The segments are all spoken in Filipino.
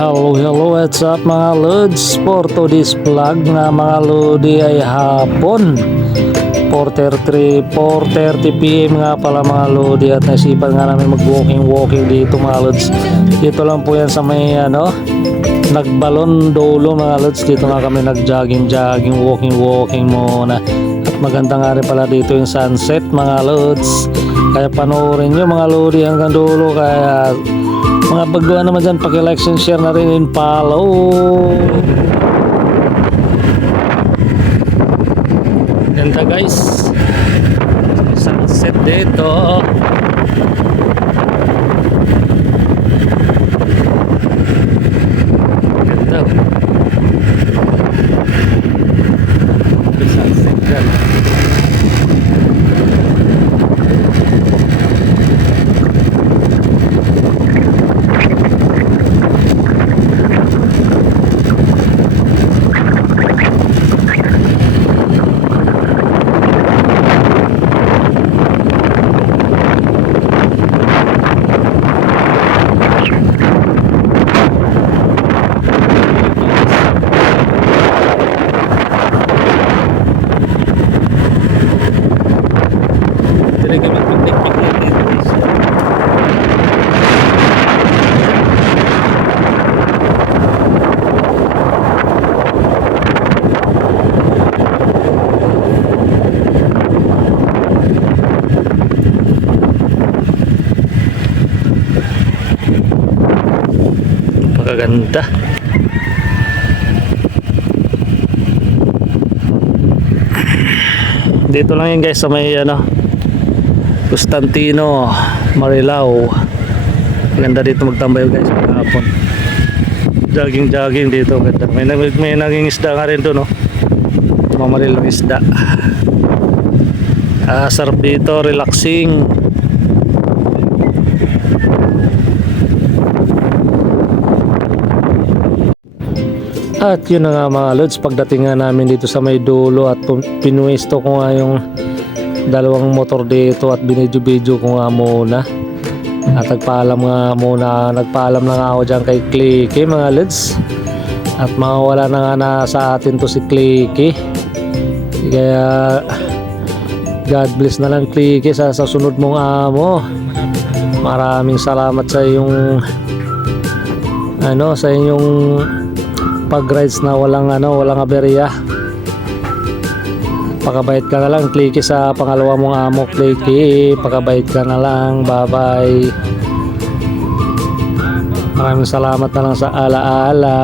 Hello, what's up mga Lods? For today's vlog na mga Lodi ay hapon 4:30 PM nga pala mga Lodi, at naisipan nga namin mag-walking dito mga Lods. Dito lang po yan sa may Nagbalon Dolo mga Lods. Dito nga kami nag-jogging, walking muna. At maganda nga rin pala dito yung sunset mga Lods. Kaya panoorin nyo mga Lodi hanggang dulo. Kaya mga baguhan naman dyan, paki-like and share na rin and follow. Ganda guys, sunset dito. Ganda sunset dyan. Ganda. Dito lang yun guys sa may Constantino, Marilao. Ganda dito magtambay guys maghapon. Jogging dito ganda. May naging isda nga rin doon, no? Mamaril ng isda. Sarap dito, relaxing. At yun na nga mga Lods, pagdating nga namin dito sa may dulo at pinuwesto ko nga yung dalawang motor dito at binidyo ko nga muna. At nagpaalam na nga ako dyan kay Clicky mga Lods. At mawala na nga na sa atin to si Clicky. Kaya God bless na lang Clicky sa sunod mong amo. Maraming salamat sa iyong sa inyong pag-rides na walang aberya. Pakabait ka na lang Clicky sa pangalawa mong amo Clicky. Pakabait ka na lang. Bye bye. Maraming salamat na lang sa alaala.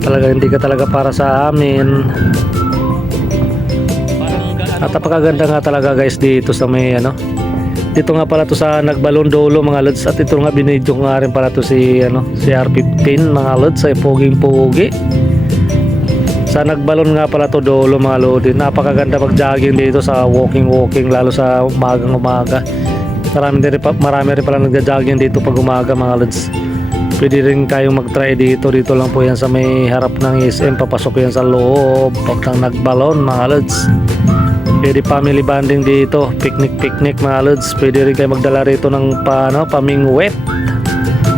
Talaga hindi ka talaga para sa amin. At napakaganda nga talaga guys dito sa may dito nga pala to sa Nagbalon Dolo mga Lods. At ito nga binidyo ko nga rin pala to si R15 mga Lods, ay poging-pogi. Sa Nagbalon nga pala to Dolo mga Lodi. Napakaganda mag-jogging dito sa walking lalo sa umaga. Marami rin pala nagja-jogging dito pag umaga mga Lods. Pwede rin kayong mag-try dito. Dito lang po yan sa may harap ng SM. Papasok yan sa loob pag Nagbalon mga Lods. Pwede family bonding dito, picnic mga Lods. Pwede rin kayo magdala rito ng pamingwet.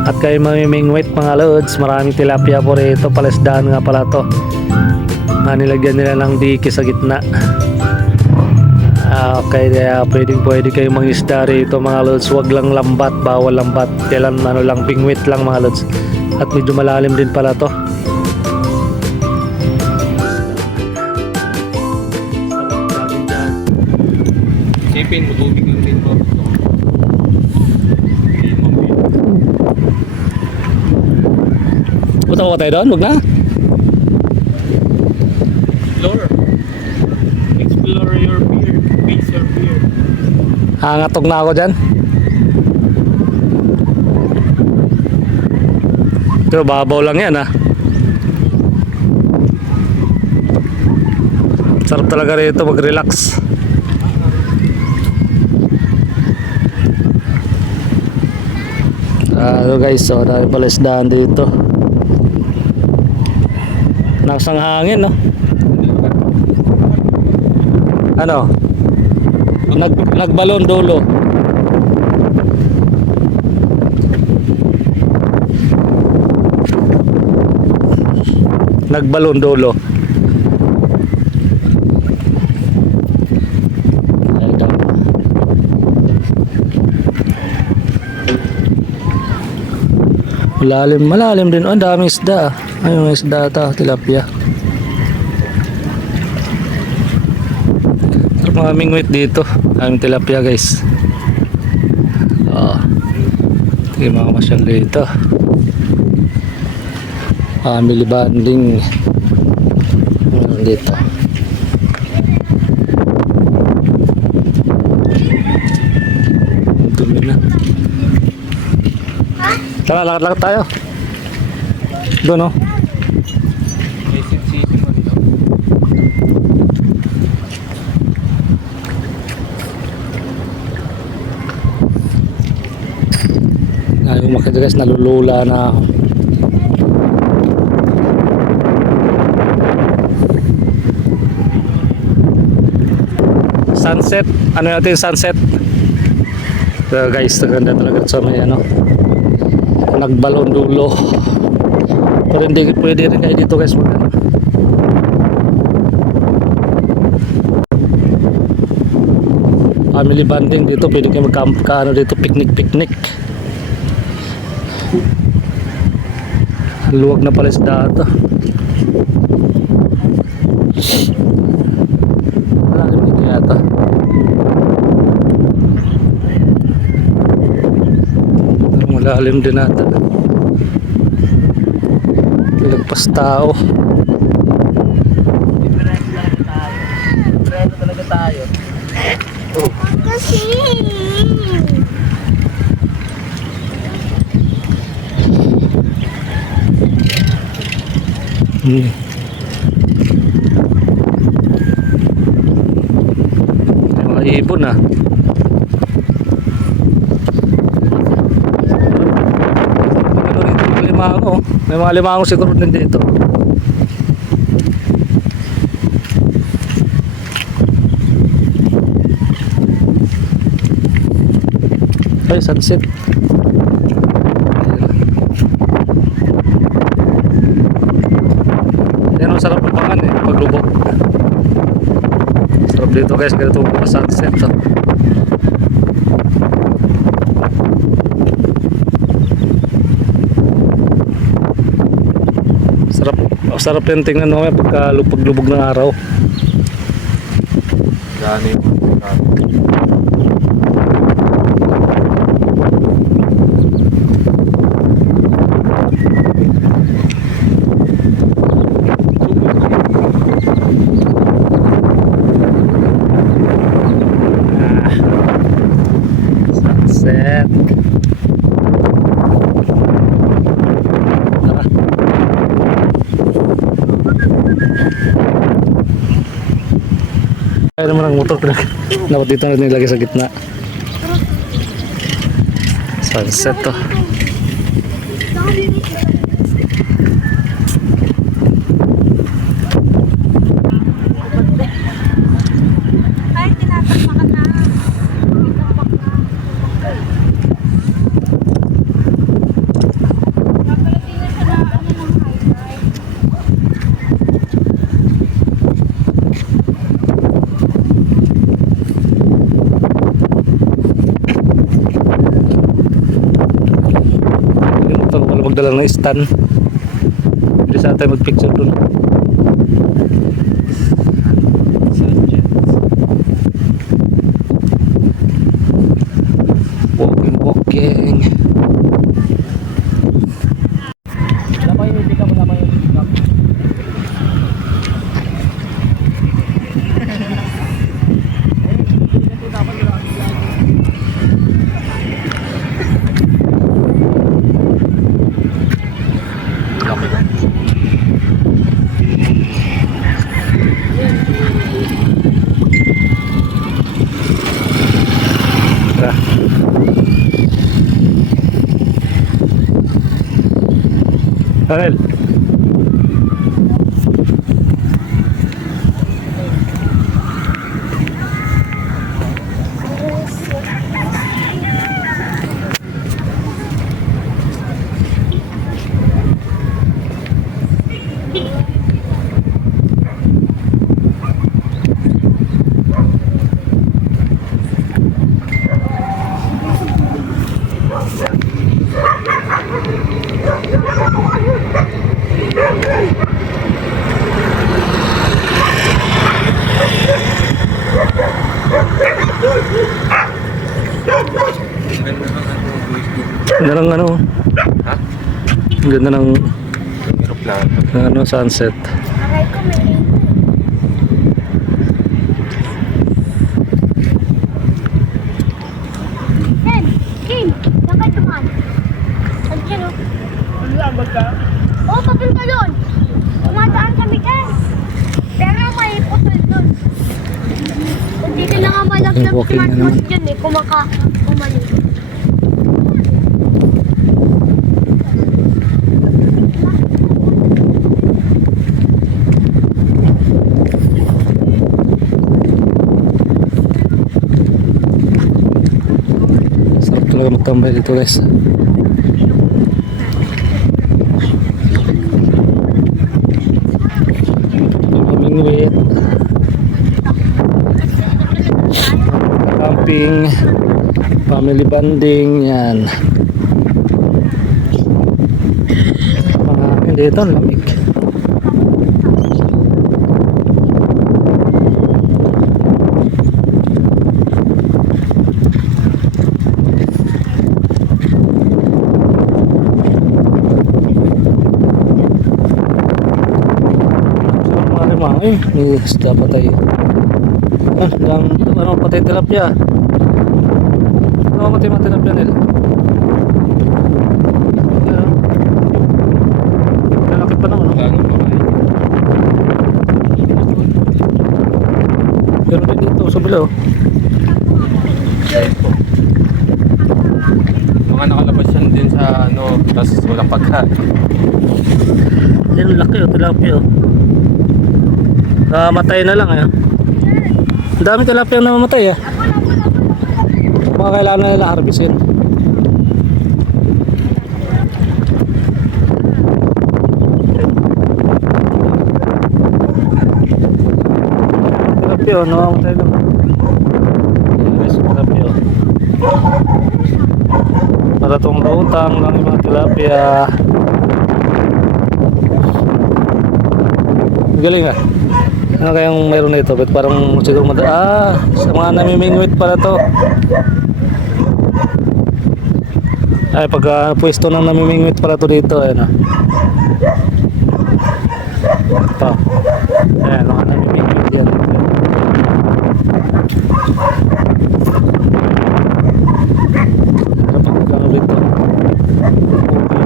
At kayo mamimingwet mga Lods. Maraming tilapia po rito, palesdaan nga pala to. Nilagyan nila ng dike sa gitna. Okay, pwede kayo mangisda rito mga Lods. Wag lang lambat, bawal lambat. Kailan lang pingwit lang mga Lods. At medyo malalim din pala to. Sipin, matubig lang din po. Punta ko tayo doon? Huwag na. Explore your beer. Face your beer. Hangatog na ako dyan. Pero babaw lang yan Sarap talaga rito mag-relax. Guys, dahil pala isdaan dito. Nasang hangin, no? Nagbalon Dolo. nagbalon dolo. Ayan. Malalim din. Oh, ang daming isda. Ayun, may isda ata, tilapia. Maraming wait dito. Maraming tilapia, guys. Ito yung mga masyal dito. Family bonding. Dito. Dumi na. Tara, lakad-lakad tayo. Doon, oh. May sit-sitting mo dito. Ayaw makita guys, nalulula na ako. Sunset. Ano natin yung sunset? So guys, ganda talaga sa may ano. Nagbalon dulo. Pero hindi pwede rin kayo dito guys mag ano. Family bonding dito, pwede kayo mag-camp ka ano dito, picnic. Luwag na pala sa data. Malalim dito yata. Malalim din ata. Lagpas tao. Preto talaga tayo. Kasi. May mga ibon ah. Ano rito, mga limango. May mga limango siguro din dito. Ay, sunset. Yan ang sarap papangan eh, paglubog. Sarap dito guys, ganito mga sunset. Oh. Sarap yung tingnan mo pagka paglubog ng araw. Gani mo. Sunset. Tara. Kaya naman ang motor ko. Dapat dito na nilagay sa gitna. Sunset to. Ay, tinatakpakan na. Napalatingin sa na ano ng highlight. Ito ko pala magdala ng stand. Pwede sa tayo mag-picture dun. Walking. Tara. Arel. Ganda ng ano. Ha? Ang ganda ng Aeroplano. sunset. Aray ko, may hito. Ken, Kim, saan kayo tumaan? Andiyan o. Lalabag ka? Oo, papunta doon. Tumataan kami dyan. Pero may putol doon. Kung dito lang ang malapit Okay, walking na smartphone naman. dyan eh, umalis. Sarap talaga magtambay dito guys. Mamingwit. Camping. Family bonding. Yan. Mga hangin dito. Lamig. Eh, may isda patay. Ah, lang, ano, patay tilapia. Ano, matay mga tilapia nila. Ano? Lalaki pa naman, no? Bagong babae. Pero din dito, sa below. Ayun po. Mga nakalabas yan din sa ano, tapos walang pagkain. Yan, laki, oh, tilapia, oh. Matay na lang, eh. Ang dami tilapia na mamatay, eh. Mga kailangan na nila harbisin. Tilapia, oh, namamatay lang. Yan, guys, tilapia, oh. Para tong lutang lang yung mga tilapia. Galing, ah. Ano kayang mayroon na ito? Ba't parang siguro sa mga namimingwit pala to. Ay, pag pwesto ng namimingwit pala to dito. Ayan, ito. Ayan, mga namimingwit yan. Ano pagkakano dito?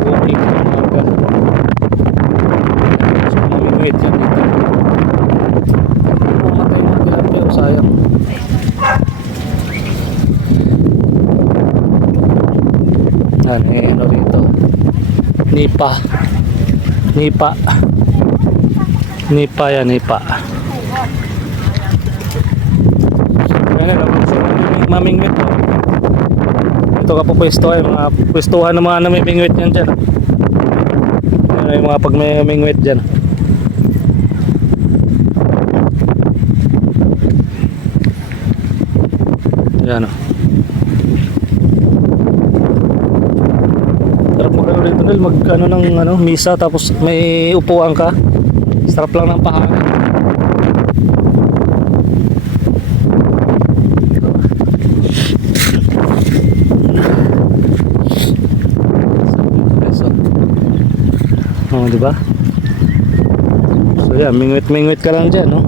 Walking ng marga. So, namimingwit yan dito. Mamatay mga tilapia, sayang. Yan, ano rito? Nipa. Nipa yan, nipa. Kaya lang, mamingwit mo. Ito ka po pwesto ay mga pwestuhan ng mga namimingwit yan dyan. Ano yung mga pagmimingwit dyan. Yan, o. Sarap magano dito Nel, magano ng ano, misa tapos may upuan ka. Sarap lang ng pahangin. Oh, di ba? So yan, mingwit-mingwit ka lang dyan, no?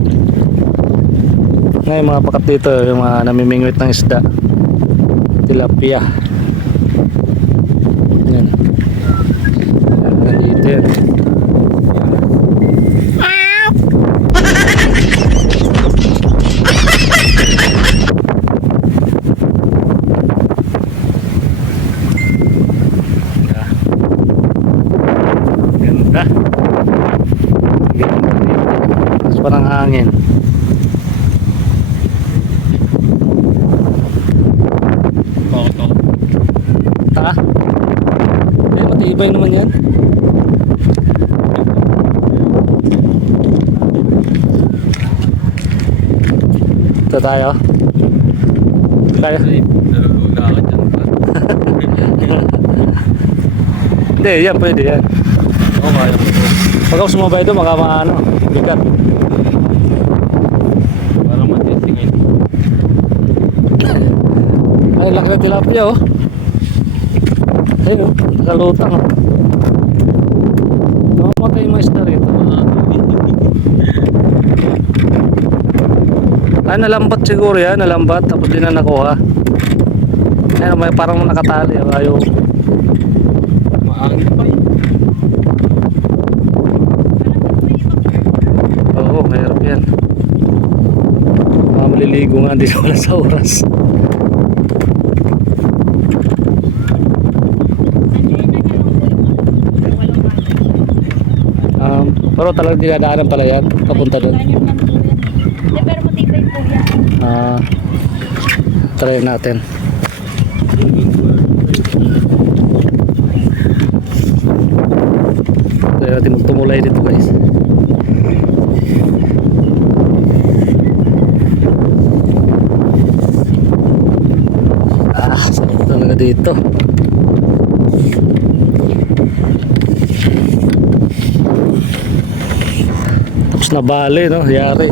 Ngayon mga pakat dito, yung mga namimingwit ng isda. Tilapia. Yan. Nandito yan. Ganda. Ganda. Tapos parang hangin. Bakit ako? Ha? Eh, matibay naman yan. Ito tayo. Kaya? Nalulula ka dyan pa. Hindi, yan pwede yan. Oo, kaya mo. Pag ako sumabay doon, baka maano, bigat. Parang matisingin. Ay, laki na tilapia, oh. Ayun, nakalutang. Namamatay yung mga isda rito. Ay, nalambat siguro yan, nalambat. Tapos di na nakuha. Ayun, may parang nakatali. Ayaw. Maangin pa eh. Oo, mahirap yan. Maliligo nga, di wala sa oras. Pero talagang dinadaanan pala yan, papunta doon. Pero matibay po yan. Try natin. Try natin magtumulay dito guys. Sarap talaga dito. Tapos nabali, no? Yari.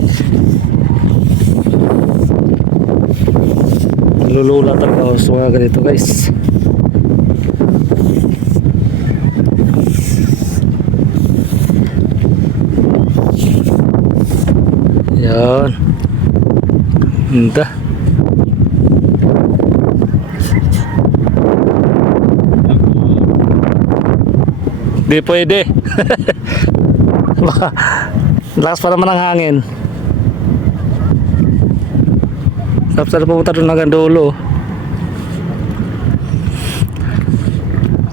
Nalulula talaga ako sa mga ganito guys. Yan. Ganda. Di pwede. Baka lakas pa naman ang hangin. Sarap sana pumunta doon hanggang dulo.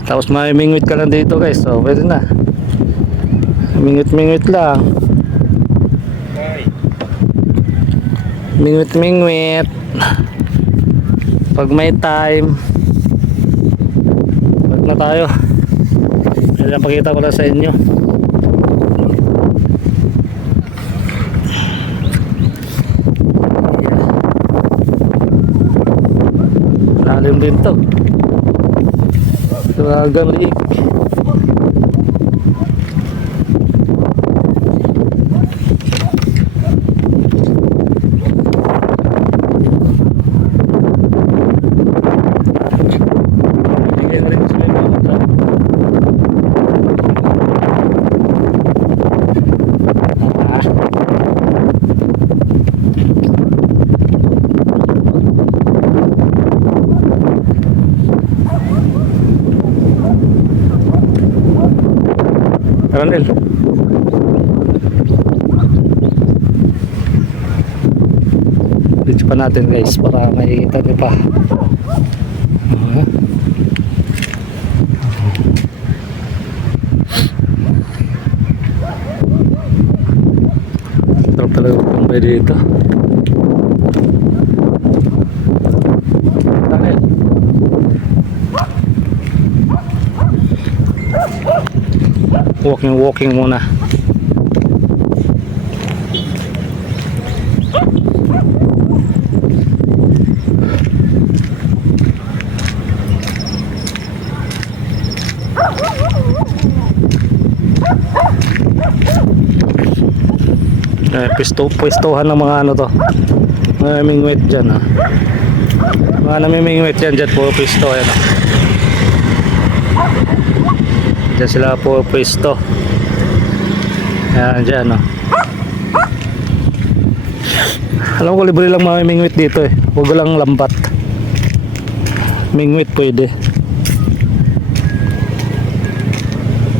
Tapos may mingwit ka lang dito guys. So pwede na. Mingwit lang. Mingwit. Pag may time. Pag na tayo. Ayan, pakita ko lang sa inyo. Lalim din to. Dragon Lake. Randel. Dito pa natin guys para makikita nyo pa. Sarap talaga magtambay dito. Randel. Walking muna. Pwestuhan ng mga ano to. Mga namimingwit dyan ha. Mga namimingwit dyan po pwesto. Ayan ha. Diyan sila po pwesto. Ayan dyan no. Alam ko libre lang mamimingwit dito eh. Huwag lang lambat. Mingwit pwede.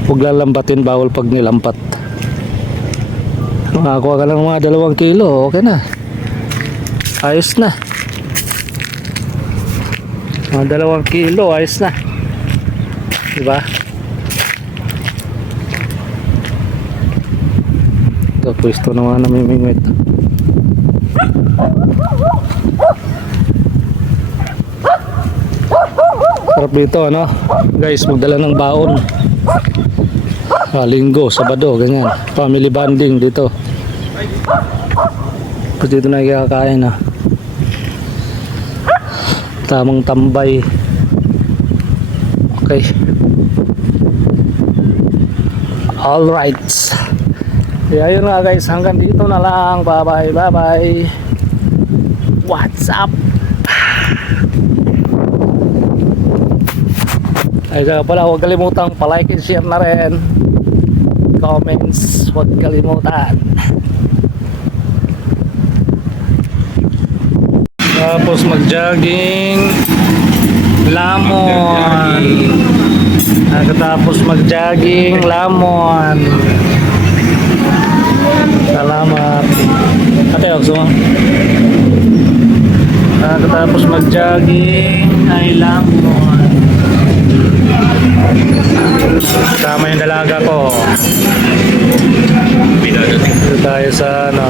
Huwag lang lambatin, bawal pag nilampat. Makakuha ka lang mga 2 kilo, okay na. Ayos na. Mga 2 kilo, ayos na. Diba? Ito, pwesto naman namimingwit. Sarap dito, ano? Guys, magdala ng baon. Linggo, Sabado, ganyan. Family bonding dito. Tapos dito na ikakakain ha. Tamang tambay. Okay. Alright. Kaya yun nga guys, hanggang dito na lang. Bye bye. What's up? Ay saka pala, huwag kalimutang palike and share na rin. Comments, huwag kalimutan. Tapos mag-jogging, lamon. Tapos mag-jogging, lamon. Salamat. Ate, gusto mo? Tapos mag-jogging ay lamon. Kasama yung dalaga ko. Dito tayo sa ano,